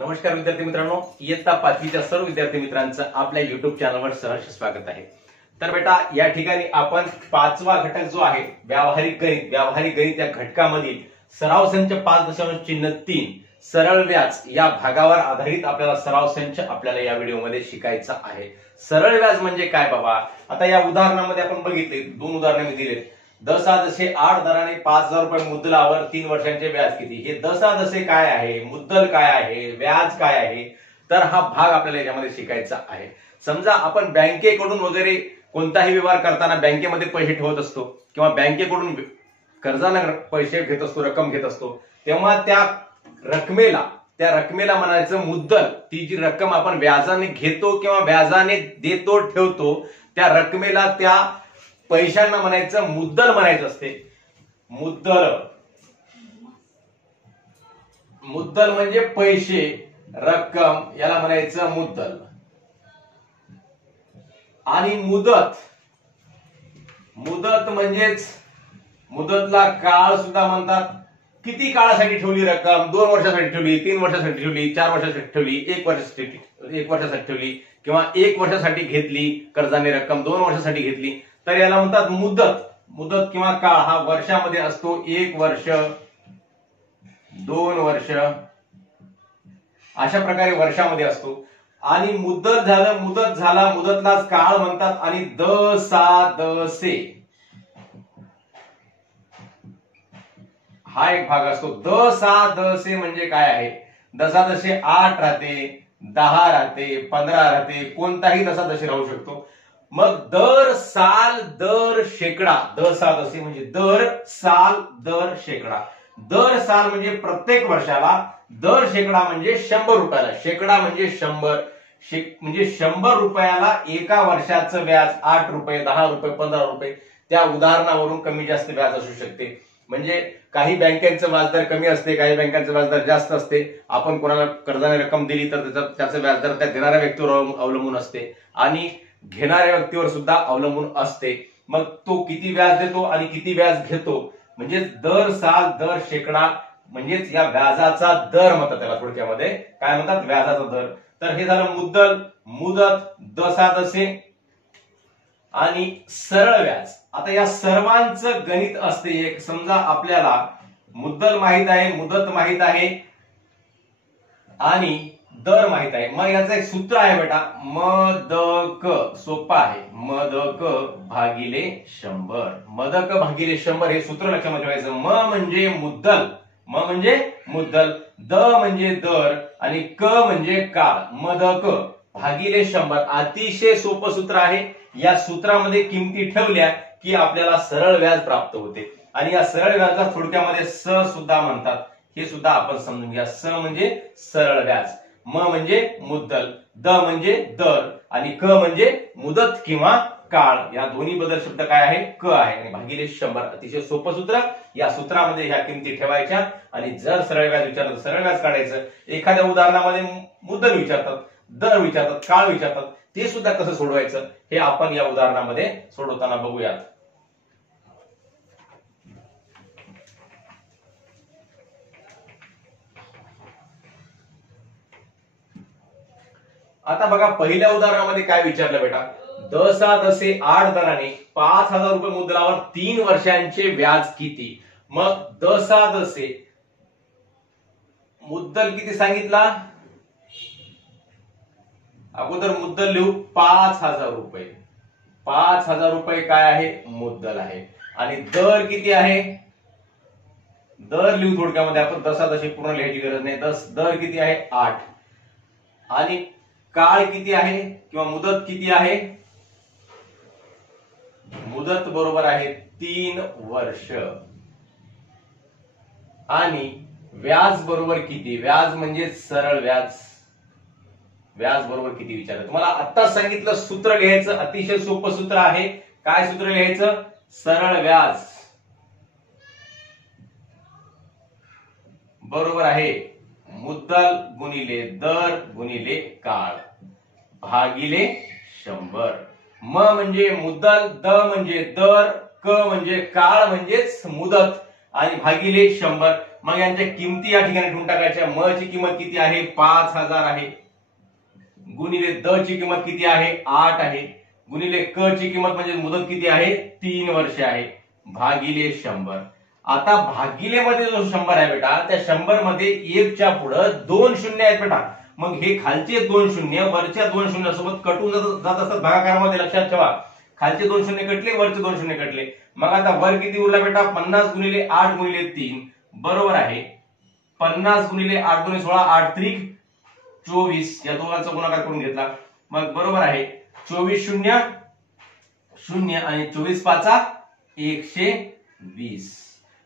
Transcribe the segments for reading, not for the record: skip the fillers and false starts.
नमस्कार विद्यार्थी मित्रांनो, इयत्ता 5वीच्या सर्व विद्यार्थी मित्रांचं आपल्या युट्यूब चॅनलवर सहर्ष स्वागत आहे। तर बेटा, या ठिकाणी आपण 5वा घटक जो आहे व्यावहारिक गणित या घटकामधील सराव संच 5.3 सरळ व्याज या भागावर आधारित आपल्याला सराव संच आपल्याला या व्हिडिओमध्ये शिकायचा आहे। सरळ व्याज म्हणजे काय बाबा? आता या उदाहरणामध्ये आपण बघितले, 2 उदाहरणे मी दिलेत। 10,8 दराने 5,000 रुपये मुद्दलावर 3 वर्षांचे व्याज किती? हे 10,000 काय आहे, मुद्दल काय आहे, व्याज काय आहे, तर हा भाग आपल्याला याच्यामध्ये शिकायचा आहे। समजा आपण बँकेकडून वगैरे कोणताही व्यवहार करताना बँकेमध्ये पैसे ठेवत असतो किंवा बँकेकडून कर्जाने पैसे घेत असतो, रक्कम घेत असतो, तेव्हा त्या रकमेला म्हणायचं मुद्दल। ती जी रक्कम आपण व्याजाने घेतो किंवा व्याजाने देतो, ठेवतो, त्या रकमेला, त्या पैशांना म्हणायचं मुद्दल म्हणायचं असते। मुद्दल म्हणजे पैसे, रक्कम, याला म्हणायचं मुद्दल। आणि मुदत म्हणजेच मुदतला काळ सुद्धा म्हणतात। किती काळासाठी ठेवली रक्कम? 2 वर्षासाठी ठेवली, 3 वर्षासाठी ठेवली, 4 वर्षासाठी ठेवली, 1 वर्षासाठी ठेवली किंवा 1 वर्षासाठी घेतली कर्जाने रक्कम, 2 वर्षासाठी घेतली, तर याला म्हणतात मुदत किंवा काळ। हा वर्षामध्ये असतो, 1 वर्ष, 2 वर्ष, अशा प्रकारे वर्षामध्ये असतो। आणि मुदत झाला, मुदतलाच काळ म्हणतात। आणि दसे हा एक भाग असतो। दसे म्हणजे काय आहे? दशादशे 8 राहते, 10 राहते, 15 राहते, कोणताही दशादशे राहू शकतो। मग दर साल, दर शेकडा, दशादशे म्हणजे दर साल, दर शेकडा। दर साल म्हणजे प्रत्येक वर्षाला, दर शेकडा म्हणजे 100 रुपयाला, शेकडा म्हणजे 100, म्हणजे 100 रुपयाला एका वर्षाचं व्याज 8 रुपये, 10 रुपये, 15 रुपये, त्या उदाहरणावरून कमी जास्त व्याज असू शकते। म्हणजे काही बँकांचं व्याजदर कमी असते, काही बँकांचं व्याजदर जास्त असते। आपण कोणाला कर्जाने रक्कम दिली तर त्याचं व्याजदर त्या देणाऱ्या व्यक्तीवर अवलंबून असते आणि घेणाऱ्या व्यक्तीवर सुद्धा अवलंबून असते। मग तो किती व्याज देतो आणि किती व्याज घेतो, म्हणजे दर साल, दर शेकडा, म्हणजेच या व्याजाचा दर म्हणतात त्याला, थोडक्यामध्ये काय म्हणतात? व्याजाचा दर। तर हे झालं मुदत, दशादशे आणि सरळ व्याज। आता या सर्वांचं गणित असते एक। समजा आपल्याला मुद्दल माहित आहे, मुदत माहित आहे आणि दर माहित आहे। मग याचं एक सूत्र आहे बेटा, मदक, सोपं आहे, मदक भागिले 100। मदक भागिले 100 हे सूत्र लक्षात ठेवायचं। म्हणजे मुद्दल, द म्हणजे दर आणि क म्हणजे काळ। मदक भागिले 100 अतिशय सोपं सूत्र आहे। या सूत्रामध्ये किमती ठेवल्या की आपल्याला सरळ व्याज प्राप्त होते। आणि या सरळ व्याजाला थोडक्यामध्ये स सुद्धा म्हणतात, हे सुद्धा आपण समजून घ्या। स म्हणजे सरळ व्याज, म म्हणजे मुद्दल, द म्हणजे दर आणि क म्हणजे मुदत किंवा काळ। या दोन्ही बदल शब्द काय आहे? क आहे। आणि भागिले 100 अतिशय सोपं सूत्र। या सूत्रामध्ये ह्या किमती ठेवायच्या आणि जर सरळ व्याज विचारलं तर सरळ व्याज काढायचं। एखाद्या उदाहरणामध्ये मुद्दल विचारतात, दर विचारतात, काळ विचारतात, ते सुद्धा कसं सोडवायचं हे आपण या उदाहरणामध्ये सोडवताना बघूयात। आता बघा, पहिल्या उदाहरणामध्ये काय विचारलं बेटा? 10,8 दराने 5,000 रुपये मुद्दलावर 3 वर्षांचे व्याज किती? मग 10,000 मुद्दल किती सांगितला? अगोदर मुद्दल लिहू, 5,000 रुपये। 5,000 रुपये काय आहे? मुद्दल आहे। आणि दर किती आहे? दर लिहू थोडक्यामध्ये आपण, 10,000 पूर्ण लिहायची गरज नाही। दर किती आहे? 8। आणि काळ किती आहे किंवा मुदत किती आहे? मुदत बरोबर आहे 3 वर्ष। आणि व्याज बरोबर किती? व्याज म्हणजे सरळ व्याज। व्याज बरोबर किती विचारलं? तुम्हाला आता सांगितलं सूत्र लिहायचं, अतिशय सोपं सूत्र आहे। काय सूत्र लिहायचं? सरळ व्याज बरोबर आहे मुद्दल गुणिले दर गुणिले काळ भागिले 100। म म्हणजे मुद्दल, द म्हणजे दर, क म्हणजे काळ म्हणजेच मुदत आणि भागिले 100। मग यांच्या किमती या ठिकाणी ठेवून टाकायच्या. म ची किंमत किती आहे 5000 आहे, गुणिले द ची किंमत किती आहे 8 आहे, गुणिले क ची किंमत म्हणजे मुदत किती आहे 3 वर्ष आहे, भागिले 100. आता भागिले मध्ये जो 100 आहे बेटा, त्या 100 मध्ये 1 च्या पुढे 2 शून्य आहेत बेटा. मग हे खालचे 2 शून्य वरच्या 2 शून्यासोबत कटून जात असतात भागाकारामध्ये. लक्षात ठेवा, खालचे 2 शून्य कटले, वरचे 2 शून्य कटले. मग आता वर किती उरला बेटा 50 गुणिले 8 गुणिले 3 बरोबर आहे 50 गुणिले 8 गुणिले 16 8 त्रिक 24. या दोघांचा गुणाकार करून घेतला. मग बरोबर आहे 24 शून्य शून्य आणि 24 पाचा 120.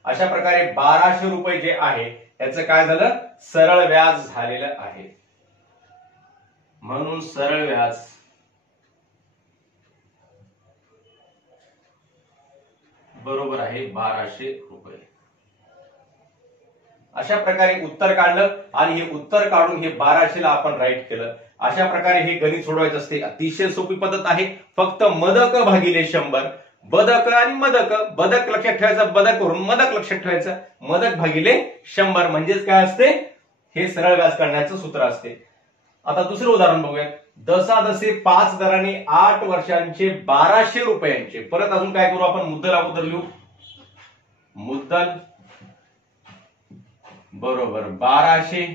अशा प्रकारे 1200 रुपये जे आहे त्याचं काय झालं सरळ व्याज झालेलं आहे. म्हणून सरळ व्याज बरोबर आहे 1200 रुपये. अशा प्रकारे उत्तर काढलं आणि हे उत्तर काढून हे 1200 ला आपण राईट केलं. अशा प्रकारे हे गणित सोडवायचं असते. अतिशय सोपी पद्धत आहे. फक्त मदक भागिले 100, बदक आणि मदक, बदक लक्षात ठेवायचं, बदक वरून मदक लक्षात ठेवायचं, मदक भागिले 100 म्हणजेच काय असते हे सरळ व्याज काढण्याचं सूत्र असते. आता दुसरं उदाहरण बघूया. दसादसे 5 दराने 8 वर्षांचे 1200 रुपयांचे. परत अजून काय करू आपण, मुद्दल अगोदर लिहू. मुद्दल बरोबर 1200,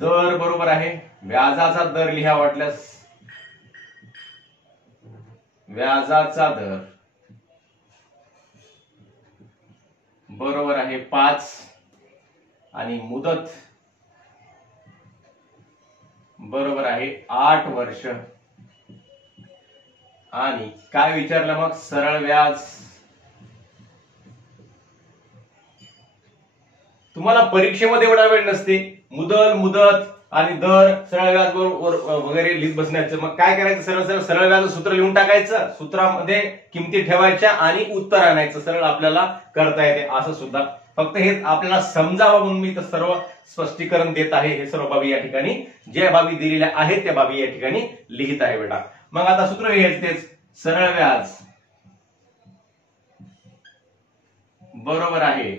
दर बरोबर आहे व्याजाचा दर लिहा वाटल्यास, व्याजाचा दर बरोबर आहे 5 आणि मुदत बरोबर आहे 8 वर्ष. आणि काय विचारलं मग सरळ व्याज. तुम्हाला परीक्षेमध्ये एवढा वेळ नसते मुदल मुदत आणि दर सरळ व्याज वगैरे लिहित बसण्याचं. मग काय करायचं सरळ सरळ व्याज सूत्र लिहून टाकायचं, सूत्रामध्ये किमती ठेवायच्या आणि उत्तर आणायचं. सरळ आपल्याला करता येते असं सुद्धा. फक्त हे आपल्याला समजावं म्हणून मी सर्व स्पष्टीकरण देत आहे. हे सर्व बाबी या ठिकाणी ज्या बाबी दिलेल्या आहेत त्या बाबी या ठिकाणी लिहित आहे बेटा. मग आता सूत्र हेच तेच सरळ व्याज बरोबर आहे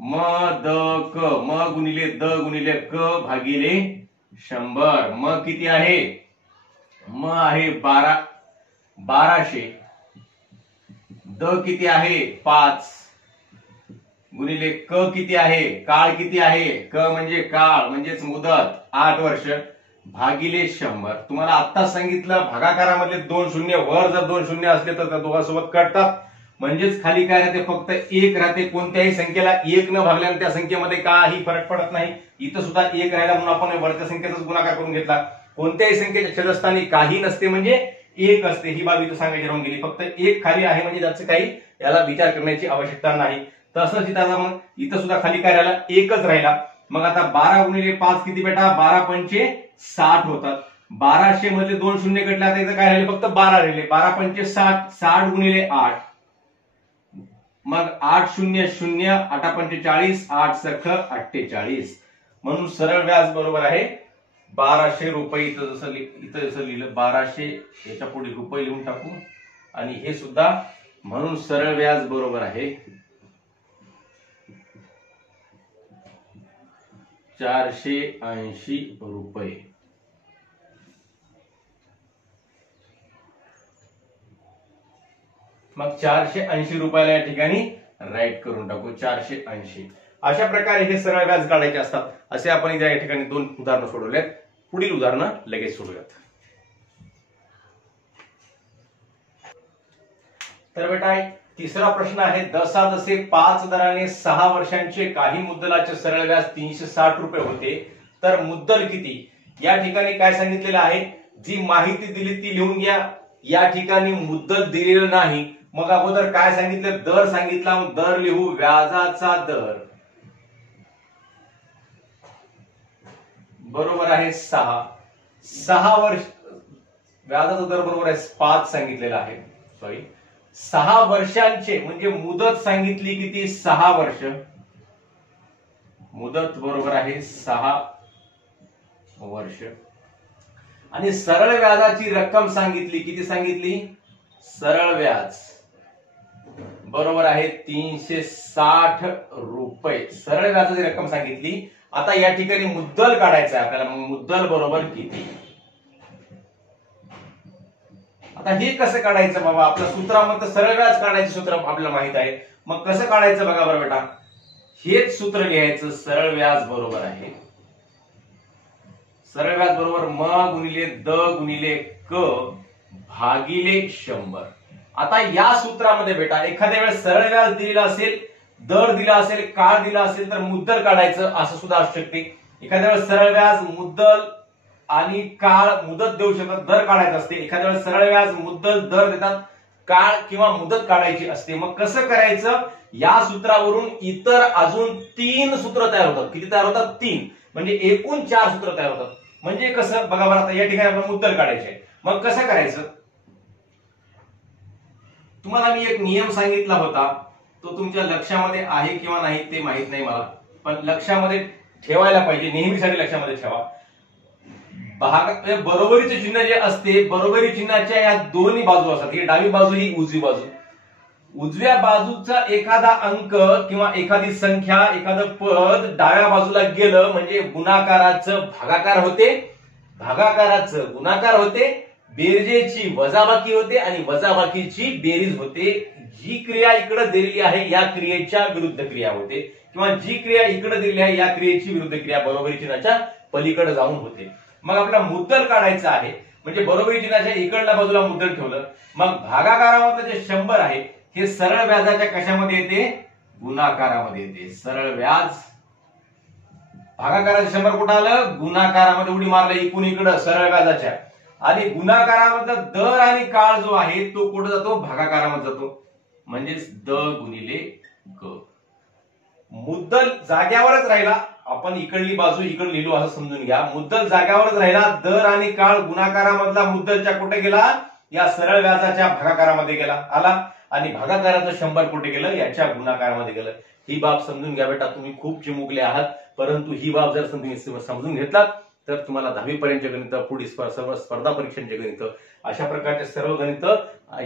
म द क, म गुणिले द गुणिले क भागिले 100. म किती आहे म आहे 1200, द किती आहे 5 गुणिले क किती आहे काळ किती आहे, क म्हणजे काळ म्हणजेच मुदत 8 वर्ष भागिले 100. तुम्हाला आता सांगितलं भागाकारामधले 2 शून्य वर जर 2 शून्य असले तर त्या दोघांसोबत कटतात. म्हणजेच खाली काय राहते फक्त 1 राहते. कोणत्याही संख्येला 1 न भागल्याने त्या संख्येमध्ये काही फरक पडत नाही. इथं सुद्धा 1 राहिला म्हणून आपण वरच्या संख्येचाच गुणाकार करून घेतला. कोणत्याही संख्येच्या छेदस्थानी काही नसते म्हणजे 1 असते. ही बाब इथं सांगायची राहून गेली. फक्त 1 खाली आहे म्हणजे त्याचं काही याला विचार करण्याची आवश्यकता नाही. तसंच इथं मग इथं सुद्धा खाली काय राहिला 1च राहिला. मग आता 12 गुणिले 5 किती बेटा 12 पंचे 60 होतात. 1200 मधले 2 शून्य कटले. आता इथं काय राहिले फक्त 12 राहिले. 12 पंचे 60, 60 गुणिले 8 मग 8 शून्य शून्य 8 पंचे 40, 8 सख 48. म्हणून सरळ व्याज बरोबर आहे 1200 रुपये. इथं जसं लिहिलं 1200 याच्या पुढे रुपये लिहून टाकू आणि हे सुद्धा. म्हणून सरळ व्याज बरोबर आहे 480 रुपये. मग 480 रुपयाला या ठिकाणी राईट करून टाकू 480. अशा प्रकारे हे सरळ व्याज काढायचे असतात. असे आपण या ठिकाणी 2 उदाहरणं सोडवलेत. पुढील उदाहरणं लगेच सोडूयात. तर बेटा तिसरा प्रश्न आहे. दसादसे 5 दराने 6 वर्षांचे काही मुद्दलाचे सरळ व्याज 360 रुपये होते तर मुद्दल किती. या ठिकाणी काय सांगितलेलं आहे जी माहिती दिली ती लिहून घ्या. या ठिकाणी मुद्दल दिलेलं नाही. मग अगोदर काय सांगितलं दर सांगितला. मग दर लिहू व्याजाचा दर बरोबर आहे 6 वर्ष. व्याजाचा दर बरोबर आहे 5 सांगितलेला आहे. सॉरी 6 वर्षांचे म्हणजे मुदत सांगितली किती 6 वर्ष. मुदत बरोबर आहे 6 वर्ष. आणि सरळ व्याजाची रक्कम सांगितली किती सांगितली. सरळ व्याज बरोबर आहे 360 रुपये सरळ व्याजाची रक्कम सांगितली. आता या ठिकाणी मुद्दल काढायचं आहे आपल्याला. मग मुद्दल बरोबर किती? आता हे कसं काढायचं बाबा? आपल्या सूत्रामध्ये सरळ व्याज काढायचं सूत्र आपल्याला माहित आहे. मग कसं काढायचं बघा बरं बेटा. हेच सूत्र लिहायचं. सरळ व्याज बरोबर आहे, सरळ व्याज बरोबर म गुणिले द गुणिले क भागिले 100. आता या सूत्रामध्ये बेटा एखाद्या वेळेस सरळ व्याज दिलेलं असेल, दर दिला असेल, काळ दिला असेल तर मुद्दल काढायचं असं सुद्धा असू शकते. एखाद्या वेळेस सरळ व्याज मुद्दल आणि काळ मुदत देऊ शकतात, दर काढायचा असते. एखाद्या वेळेस सरळ व्याज मुद्दल दर देतात, काळ किंवा मुदत काढायची असते. मग कसं करायचं? या सूत्रावरून इतर अजून 3 सूत्र तयार होतात. किती तयार होतात? 3. म्हणजे एकूण 4 सूत्र तयार होतात. म्हणजे कसं बघा बरं. आता या ठिकाणी आपल्याला मुद्दल काढायचे. मग कसं करायचं? तुम्हाला मी एक नियम सांगितला होता, तो तुमच्या लक्षामध्ये आहे किंवा नाही ते माहित नाही मला, पण लक्षामध्ये ठेवायला पाहिजे, नेहमीसाठी लक्षामध्ये ठेवा. बरोबरीचे चिन्ह जे असते, बरोबरी चिन्हाच्या या दोन्ही बाजू असतात. ही डावी बाजू, ही उजवी बाजू. उजव्या बाजूचा एखादा अंक किंवा एखादी संख्या, एखादं पद डाव्या बाजूला गेलं म्हणजे गुणाकाराचं भागाकार होते, भागाकाराचं गुणाकार होते, बेरजेची वजाबाकी होते आणि वजाबाकीची बेरीज होते. जी क्रिया इकडे दिलेली आहे या क्रियेच्या विरुद्ध क्रिया होते, किंवा जी क्रिया इकडे दिलेली आहे या क्रियेची विरुद्ध क्रिया बरोबरी चिन्हाच्या पलीकडे जाऊन होते. मग आपल्याला मुद्दल काढायचं आहे. म्हणजे बरोबरी चिन्हाच्या इकडल्या बाजूला मुद्दल ठेवलं. मग भागाकारामध्ये जे 100 आहे हे सरळ व्याजाच्या कशामध्ये येते? गुणाकारामध्ये येते. सरळ व्याज भागाकाराचं 100 कुठं आलं? गुणाकारामध्ये उडी मारलं इकडून इकडं सरळ व्याजाच्या. आणि गुणाकारामधला दर आणि काळ जो आहे तो कुठे जातो? भागाकारामध्ये जातो. म्हणजेच द गुणिले ग. मुद्दल जाग्यावरच राहिला. आपण इकडली बाजू इकडे लिहिलो असं समजून घ्या. मुद्दल जाग्यावरच राहिला. दर आणि काळ गुणाकारामधला मुद्दलच्या कुठे गेला? या सरळ व्याजाच्या भागाकारामध्ये गेला आला. आणि भागाकाराचं 100 कुठे गेलं? याच्या गुणाकारामध्ये गेलं. ही बाब समजून घ्या बेटा. तुम्ही खूप चिमुकले आहात, परंतु ही बाब जर समजून घेतलात तर तुम्हाला 10वी पर्यंतचे गणित, पुढील सर्व स्पर्धा परीक्षांचे गणित, अशा प्रकारचे सर्व गणित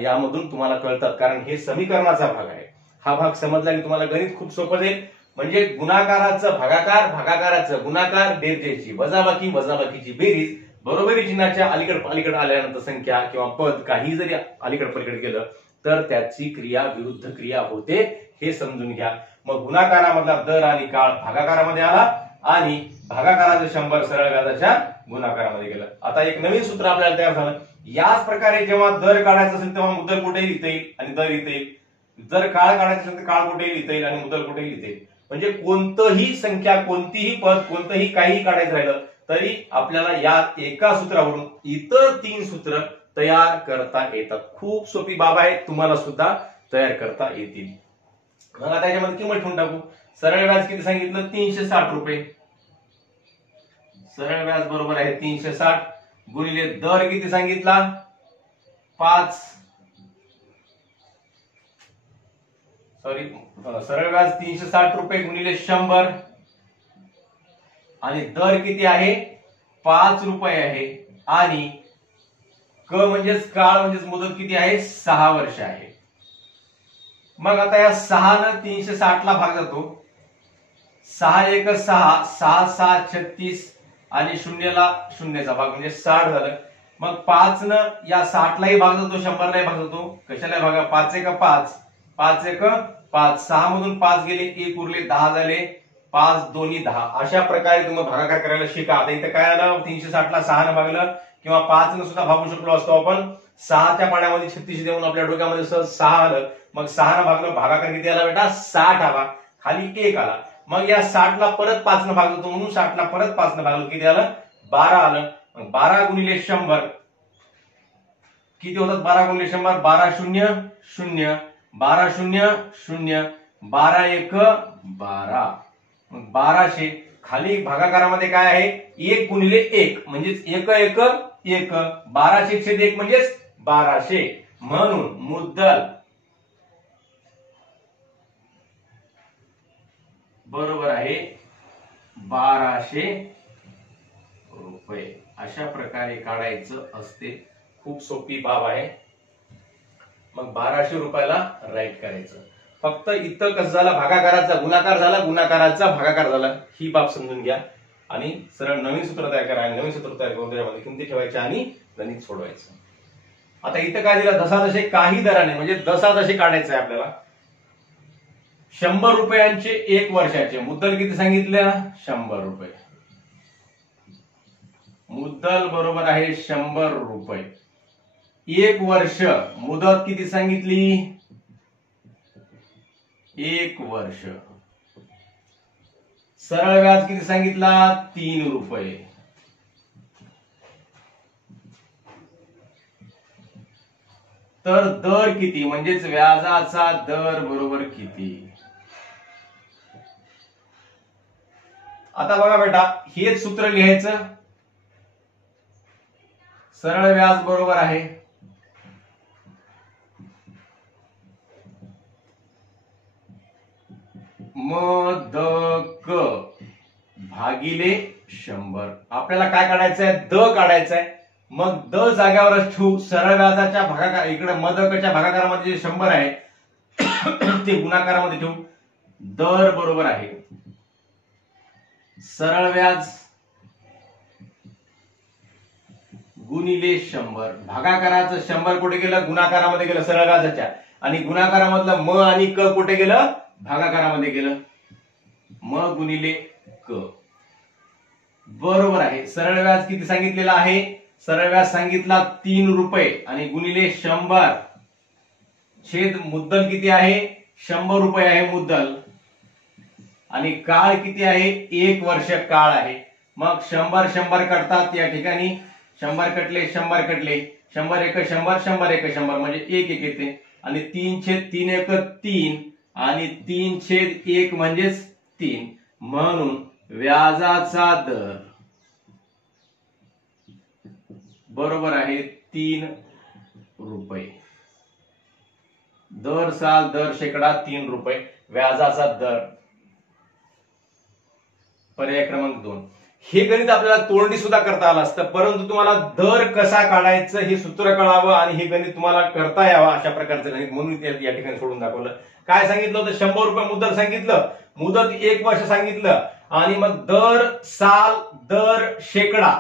यामधून तुम्हाला कळतात. कारण हे समीकरणाचा भाग आहे. हा भाग समजला की तुम्हाला गणित खूप सोपं जाईल. म्हणजे गुणाकाराचं भागाकार, भागाकाराचं गुणाकार, बेरजेची वजाबाकी, वजाबाकीची बेरीज, बरोबरी चिन्हाच्या अलीकडे आल्यानंतर संख्या किंवा पद काही जरी अलीकडे पलीकडे गेलं तर त्याची क्रिया विरुद्ध क्रिया होते, हे समजून घ्या. मग गुणाकारामधला दर आणि काळ भागाकारामध्ये आला आणि भागाकाराचं 100 सरळ व्याजाच्या गुणाकारामध्ये गेलं. आता एक नवीन सूत्र आपल्याला तयार झालं. याच प्रकारे जेव्हा दर काढायचा असेल तेव्हा मुद्दल कुठेही लिहिता येईल आणि दर लिहिता येईल. जर काळ काढायचं असेल तर काळ कुठेही लिहिता येईल आणि मुद्दल कुठेही लिहिता येईल. म्हणजे कोणतंही संख्या, कोणतीही पद, कोणतंही काही काढायचं राहिलं तरी आपल्याला या एका सूत्रावरून इतर 3 सूत्र तयार करता येतात. खूप सोपी बाब आहे, तुम्हाला सुद्धा तयार करता येतील. मग आता याच्यामध्ये किंमत ठेवून टाकू. सरळ व्याज किती सांगितलं? 360 रुपये. सरळ व्याज बरोबर आहे 360 गुणिले दर किती सांगितला? 5. सरळ व्याज 360 रुपये गुणिले 100 आणि दर किती आहे? 5 रुपये आहे. आणि क म्हणजेच काळ म्हणजेच मुदत किती आहे? 6 वर्ष आहे. मग आता या 6 न 360 ला भाग जातो. 6 1 6, 6 6 36 आणि 0 ला 0चा भाग म्हणजे 60 झालं. मग 5 न या 60 लाही भाग जातो, 100 लाही भाग जातो. कशाला भागा? 5 1 5, 5 1 5, 6 मधून 5 गेले, 1 उरले, 10 झाले, 5 2 10. अशा प्रकारे तुम्ही भागाकार करायला शिका. आता इथे काय आलं? 360 ला 6 न भागलं किंवा 5 न सुद्धा भागू शकलो असतो आपण. 6च्या पाण्यामध्ये 36 देऊन आपल्या डोक्यामध्ये 6 आलं. मग 6 न भागलं, भागाकार किती आला बेटा? 60 आला. खाली 1 आला. मग या 60 ला परत 5 न भाग जातो म्हणून 60 ला परत 5 न भागलं, किती आलं? 12 आलं. मग 12 गुणिले 100 किती होतात? 12 गुणिले 100 12 0 0, 12 0 0, 12 1 12. मग 1200 खाली भागाकारामध्ये काय आहे? 1 गुणिले 1 म्हणजेच 1 1 1, 1200 छेद 1 म्हणजेच 1200. म्हणून मुद्दल बरोबर आहे 1200 रुपये. अशा प्रकारे काढायचं असते. खूप सोपी बाब आहे. मग 1200 रुपयाला राईट करायचं. फक्त इथं कसं झाला, भागाकाराचा गुणाकार झाला, गुणाकाराचा भागाकार झाला, ही बाब समजून घ्या आणि सरळ नवीन सूत्र तयार करा आणि नवीन सूत्र तयार करून त्याच्यामध्ये किमती ठेवायच्या आणि गणित सोडवायचं. आता इथं काय दिलं, दशादशे काही दराने म्हणजे दशादशे काढायचं आहे आपल्याला. 100 रुपयांचे 1 वर्षाचे मुद्दल किती सांगितलं, 100 रुपये. मुद्दल बरोबर आहे 100 रुपये. 1 वर्ष मुदत किती सांगितली, 1 वर्ष. सरळ व्याज किती सांगितला, 3 रुपये. तर दर किती म्हणजेच व्याजाचा दर बरोबर किती. आता बघा बेटा, हेच सूत्र लिहायचं. सरळ व्याज बरोबर आहे मदक भागिले 100. आपल्याला काय काढायचं आहे, द काढायचं आहे. मग द जाग्यावरच ठेवू, सरळ व्याजाच्या भागाकार इकडे मदकच्या भागाकारामध्ये जे 100 आहे ते गुणाकारामध्ये ठेवू. दर बरोबर आहे सरळ व्याज गुणिले 100. भागाकाराचं 100 कुठे गेलं, गुणाकारामध्ये गेलं सरळ व्याजाच्या, आणि गुणाकारामधलं म आणि क कुठे गेलं, भागाकारामध्ये गेलं. म गुणिले क बरोबर आहे. सरळ व्याज किती सांगितलेलं आहे, सरळ व्याज सांगितला 3 रुपये आणि गुणिले 100 छेद मुद्दल किती आहे, 100 रुपये आहे मुद्दल, आणि काळ किती आहे, 1 वर्ष काळ आहे. मग 100 करतात या ठिकाणी, 100 कटले 100 कटले, 100 एक 100, 100 एक 100 म्हणजे 1 1 येते, आणि 3 छेद 3 एक 3 आणि 3 छेद 1 म्हणजेच 3. म्हणून व्याजाचा दर बरोबर आहे 3 रुपये. दर साल दर शेकडा 3 रुपये व्याजाचा दर. पर्याय क्रमांक 2. हे गणित आपल्याला तोंडी सुद्धा करता आलं असतं, परंतु तुम्हाला दर कसा काढायचं हे सूत्र कळावं आणि हे गणित तुम्हाला करता यावं अशा प्रकारचं गणित म्हणून या ठिकाणी सोडून दाखवलं. काय सांगितलं होतं, 100 रुपये मुद्दल सांगितलं, मुदत 1 वर्ष सांगितलं, आणि मग दर साल दर शेकडा,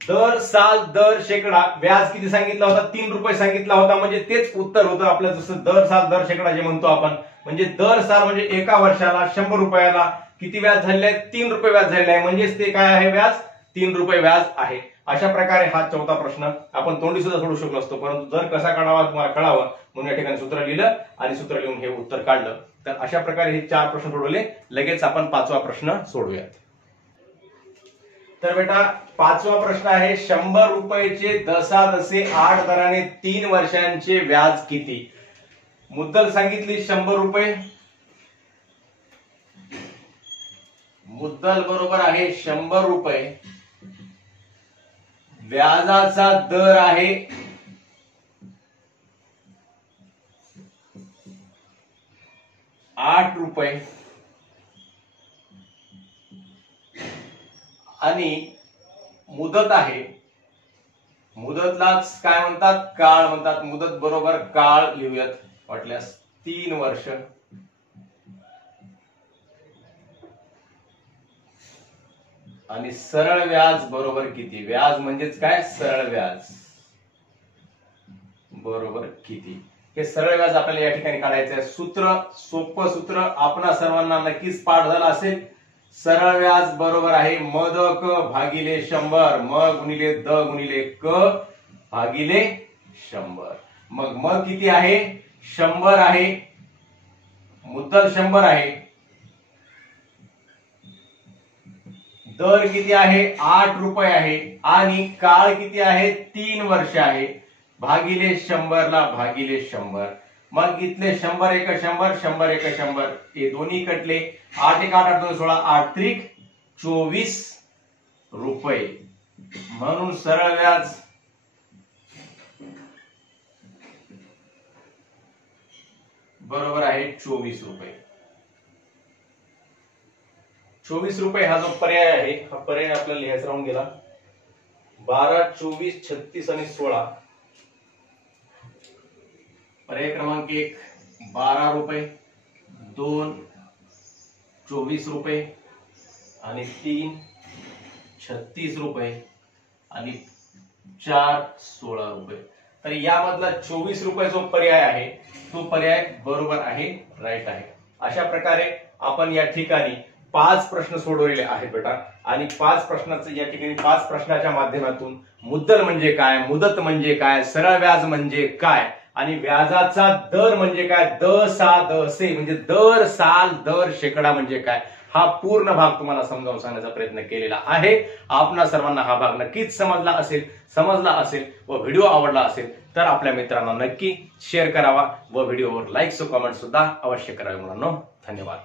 दर साल दर शेकडा व्याज किती सांगितला होता, 3 रुपये सांगितला होता. म्हणजे तेच उत्तर होतं आपलं, जसं दर साल दर शेकडा जे म्हणतो आपण. म्हणजे दर साल म्हणजे एका वर्षाला 100 रुपयाला किती व्याज झालेले आहे, 3 रुपये व्याज झालेले आहे. म्हणजेच ते काय आहे, व्याज 3 रुपये व्याज आहे. अशा प्रकारे हा 4था प्रश्न आपण तोंडी सुद्धा सोडू शकलो असतो, परंतु दर कसा काढावा तुम्हाला कळावं म्हणून या ठिकाणी सूत्र लिहिलं आणि सूत्र लिहून हे उत्तर काढलं. तर अशा प्रकारे हे 4 प्रश्न सोडवले. लगेच आपण 5वा प्रश्न सोडूयात. तर बेटा 5वा प्रश्न आहे, 100 रुपयाचे दशादशे 8 दराने 3 वर्षांचे व्याज किती. मुद्दल सांगितली 100 रुपये, मुद्दल बरोबर आहे 100 रुपये, व्याजाचा दर आहे 8 रुपये, आणि मुदत आहे, मुदतलाच काय म्हणतात, काळ म्हणतात. मुदत बरोबर काळ लिहूयात वाटल्यास 3 वर्ष, आणि सरळ व्याज बरोबर किती. व्याज म्हणजेच काय, सरळ व्याज बरोबर किती. हे सरळ व्याज आपल्याला या ठिकाणी काढायचं आहे. सूत्र सोपं सूत्र आपणा सर्वांना नक्कीच पाठ झाला असेल. सरळ व्याज बरोबर आहे मद क भागिले 100, म गुणिले द गुणिले क भागिले 100. मग म किती आहे, 100 आहे, मुद्दल 100 आहे, दर किती आहे 8 रुपये आहे, आणि काळ किती आहे 3 वर्ष आहे, भागिले 100 ला भागिले 100. मग इथले 100 एक 100, 100 एक 100 हे दोन्ही कटले. 8 एक 8, 8 2 16, 8 त्रिक 24 रुपये. म्हणून सरळ व्याज बरोबर आहे 24 रुपये. 24 रुपये हा जो पर्याय आहे, हा पर्याय आपल्याला लिहायचा राहून गेला. 12, 24, 36 आणि 16. पर्याय क्रमांक 1 12 रुपये, 2 24 रुपये आणि 3 36 रुपये आणि 4 16 रुपये. तर यामधला 24 रुपये जो पर्याय आहे तो पर्याय बरोबर आहे, राईट आहे. अशा प्रकारे आपण या ठिकाणी 5 प्रश्न सोडवलेले आहेत बेटा. आणि 5 प्रश्नाचं या ठिकाणी 5 प्रश्नाच्या माध्यमातून मुद्दल म्हणजे काय, मुदत म्हणजे काय, सरळ व्याज म्हणजे काय आणि व्याजाचा दर म्हणजे काय, द सा द से म्हणजे दर साल दर शेकडा म्हणजे काय, हा पूर्ण भाग तुम्हाला समजावून सांगण्याचा प्रयत्न केलेला आहे. आपणा सर्वांना हा भाग नक्कीच समजला असेल व व्हिडिओ आवडला असेल तर आपल्या मित्रांना नक्की शेअर करावा व व्हिडिओवर लाईक व कमेंट सुद्धा अवश्य करावे मुलांनो. धन्यवाद.